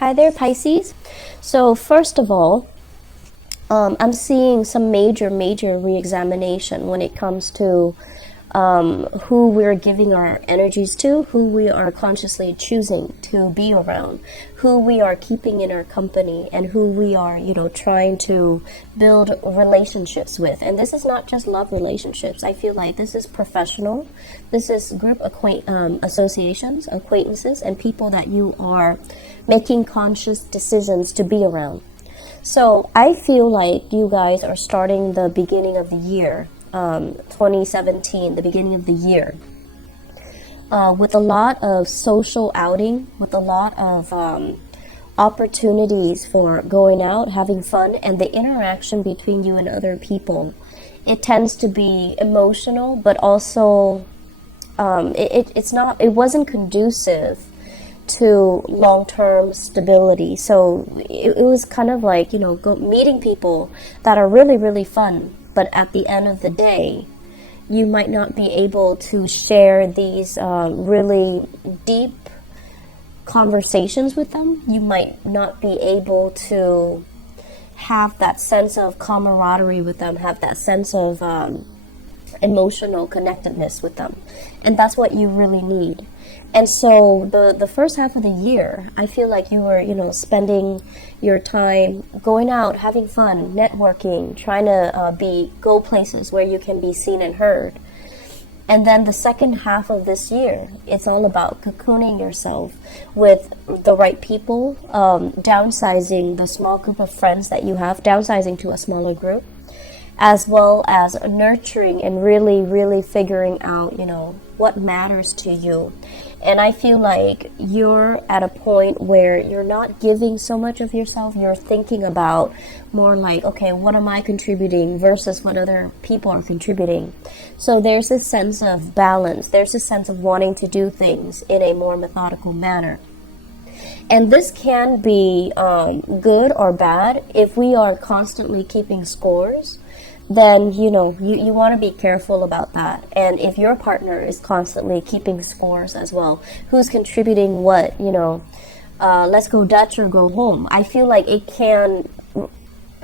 Hi there, Pisces. So first of all, I'm seeing some major re-examination when it comes to who we're giving our energies to, who we are consciously choosing to be around, who we are keeping in our company, and who we are, trying to build relationships with. And this is not just love relationships. I feel like this is professional. This is group associations, acquaintances, and people that you are making conscious decisions to be around. So I feel like you guys are starting the beginning of the year, 2017, the beginning of the year, with a lot of social outing, with a lot of opportunities for going out, having fun, and the interaction between you and other people. It tends to be emotional, but also it wasn't conducive to long-term stability. So it was kind of like, meeting people that are really fun, but at the end of the day, you might not be able to share these really deep conversations with them. You might not be able to have that sense of camaraderie with them, have that sense of emotional connectedness with them. And that's what you really need. And so the first half of the year, I feel like you were, spending your time going out, having fun, networking, trying to go places where you can be seen and heard. And then the second half of this year, it's all about cocooning yourself with the right people, downsizing the small group of friends that you have, downsizing to a smaller group, as well as nurturing and really figuring out, what matters to you. And I feel like you're at a point where you're not giving so much of yourself. You're thinking about more like, okay, what am I contributing versus what other people are contributing. So there's a sense of balance. There's a sense of wanting to do things in a more methodical manner. And this can be good or bad. If we are constantly keeping scores, then, you want to be careful about that. And if your partner is constantly keeping scores as well, who's contributing what, let's go Dutch or go home, I feel like it can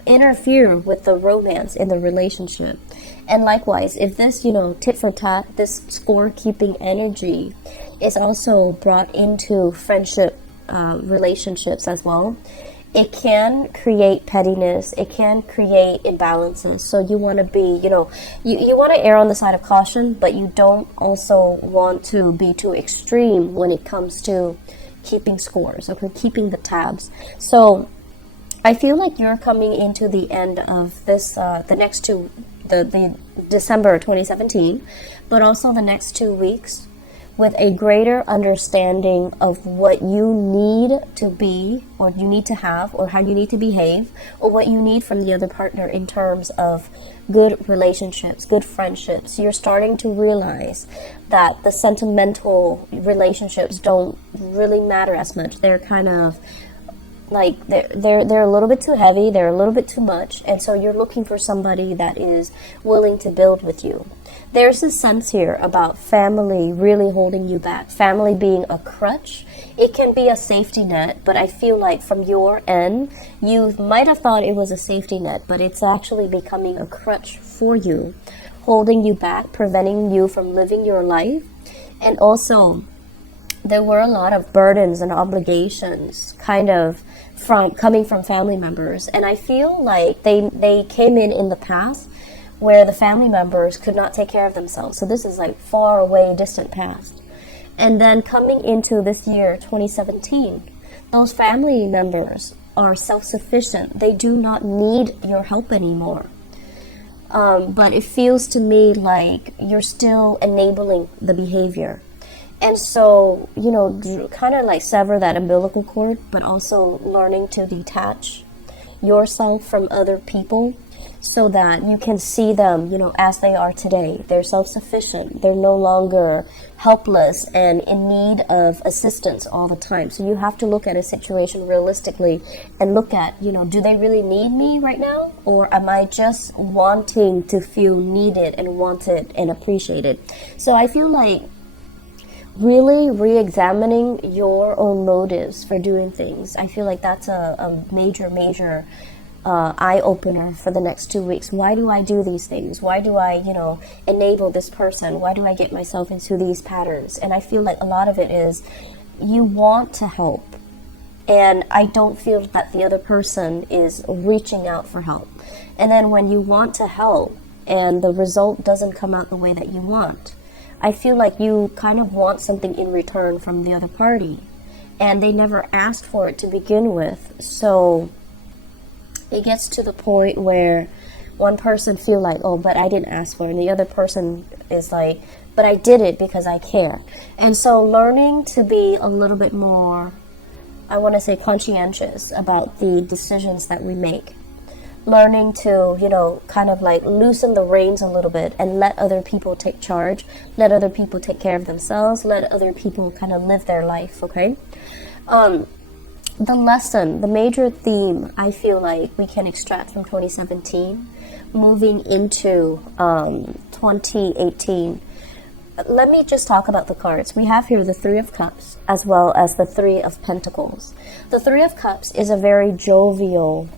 interfere with the romance in the relationship. And likewise, if this, tit for tat, this score-keeping energy is also brought into friendship relationships as well, it can create pettiness. It can create imbalances. So you want to be, you want to err on the side of caution, but you don't also want to be too extreme when it comes to keeping scores or keeping the tabs. So I feel like you're coming into the end of this, the December 2017, but also the next 2 weeks, with a greater understanding of what you need to be, or you need to have, or how you need to behave, or what you need from the other partner in terms of good relationships, good friendships. You're starting to realize that the sentimental relationships don't really matter as much. They're kind of like they're a little bit too heavy, they're a little bit too much, and so you're looking for somebody that is willing to build with you. There's a sense here about family really holding you back, family being a crutch. It can be a safety net, but I feel like from your end, you might have thought it was a safety net, but it's actually becoming a crutch for you, holding you back, preventing you from living your life. And also, there were a lot of burdens and obligations coming from family members. And I feel like they came in the past where the family members could not take care of themselves. So this is like far away, distant past. And then coming into this year, 2017, those family members are self-sufficient. They do not need your help anymore. But it feels to me like you're still enabling the behavior. And so, kind of like sever that umbilical cord, but also learning to detach yourself from other people so that you can see them, as they are today. They're self-sufficient. They're no longer helpless and in need of assistance all the time. So you have to look at a situation realistically and look at, do they really need me right now? Or am I just wanting to feel needed and wanted and appreciated? So I feel like really re-examining your own motives for doing things. I feel like that's a major eye-opener for the next 2 weeks. Why do I do these things? Why do I, enable this person? Why do I get myself into these patterns? And I feel like a lot of it is you want to help, and I don't feel that the other person is reaching out for help. And then when you want to help and the result doesn't come out the way that you want, I feel like you kind of want something in return from the other party, and they never asked for it to begin with. So it gets to the point where one person feel like, oh, but I didn't ask for it, and the other person is like, but I did it because I care. And so learning to be a little bit more, I want to say, conscientious about the decisions that we make. Learning to, kind of like loosen the reins a little bit and let other people take charge, let other people take care of themselves, let other people kind of live their life, okay? The lesson, the major theme I feel like we can extract from 2017, moving into 2018. Let me just talk about the cards. We have here the Three of Cups as well as the Three of Pentacles. The Three of Cups is a very jovial,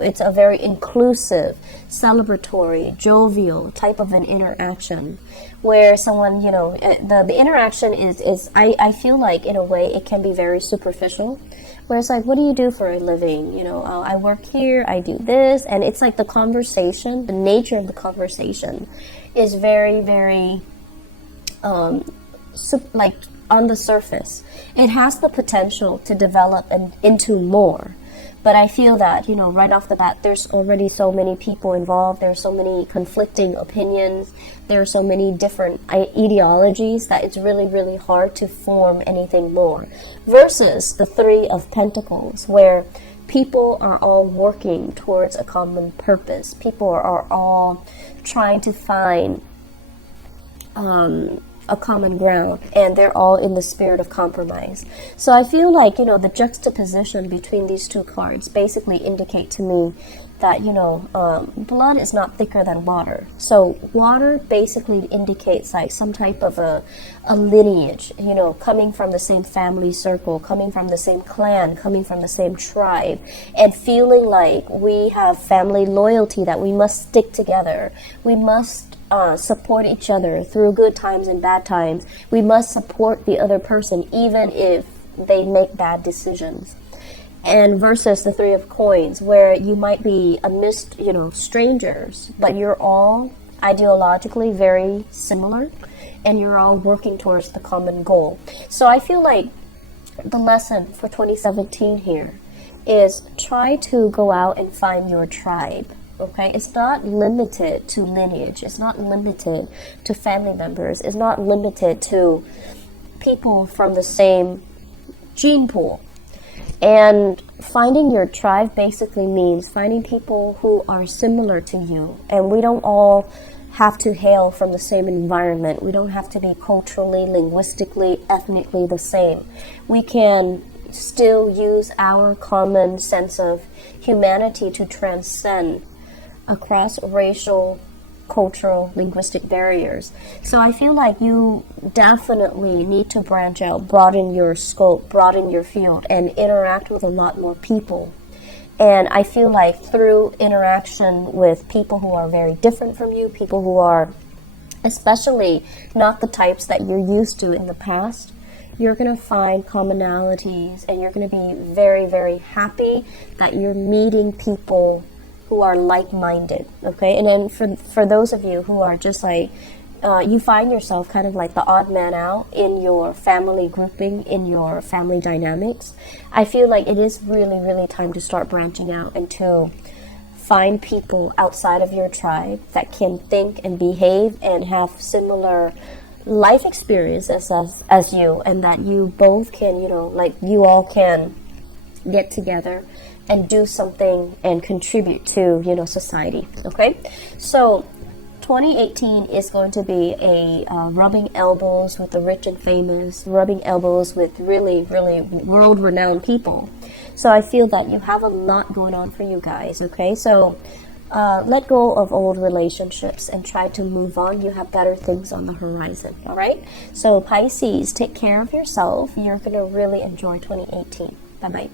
it's a very inclusive, celebratory, jovial type of an interaction where someone, the interaction is I feel like in a way it can be very superficial, where it's like, what do you do for a living? I work here, I do this, and it's like the conversation, the nature of the conversation is very, very like on the surface. It has the potential to develop into more, but I feel that right off the bat there's already so many people involved, there's so many conflicting opinions, there are so many different ideologies that it's really, really hard to form anything more, versus the Three of Pentacles, where people are all working towards a common purpose. People are all trying to find a common ground, and they're all in the spirit of compromise. So I feel like, the juxtaposition between these two cards basically indicate to me that, blood is not thicker than water. So water basically indicates like some type of a lineage, coming from the same family circle, coming from the same clan, coming from the same tribe, and feeling like we have family loyalty, that we must stick together. We must support each other through good times and bad times. We must support the other person even if they make bad decisions. And versus the Three of Coins, where you might be amidst, strangers, but you're all ideologically very similar, and you're all working towards the common goal. So I feel like the lesson for 2017 here is try to go out and find your tribe. Okay, it's not limited to lineage. It's not limited to family members. It's not limited to people from the same gene pool. And finding your tribe basically means finding people who are similar to you. And we don't all have to hail from the same environment. We don't have to be culturally, linguistically, ethnically the same. We can still use our common sense of humanity to transcend across racial, cultural, linguistic barriers. So I feel like you definitely need to branch out, broaden your scope, broaden your field, and interact with a lot more people. And I feel like through interaction with people who are very different from you, people who are especially not the types that you're used to in the past, you're going to find commonalities, and you're going to be very, very happy that you're meeting people who are like-minded, okay? And then for those of you who are just like, you find yourself kind of like the odd man out in your family grouping, in your family dynamics, I feel like it is really, really time to start branching out and to find people outside of your tribe that can think and behave and have similar life experiences as you, and that you both can, you all can get together and do something and contribute to, society, okay? So 2018 is going to be a rubbing elbows with the rich and famous, rubbing elbows with really, really world-renowned people. So I feel that you have a lot going on for you guys, okay? So let go of old relationships and try to move on. You have better things on the horizon, all right? So Pisces, take care of yourself. You're going to really enjoy 2018. Bye-bye.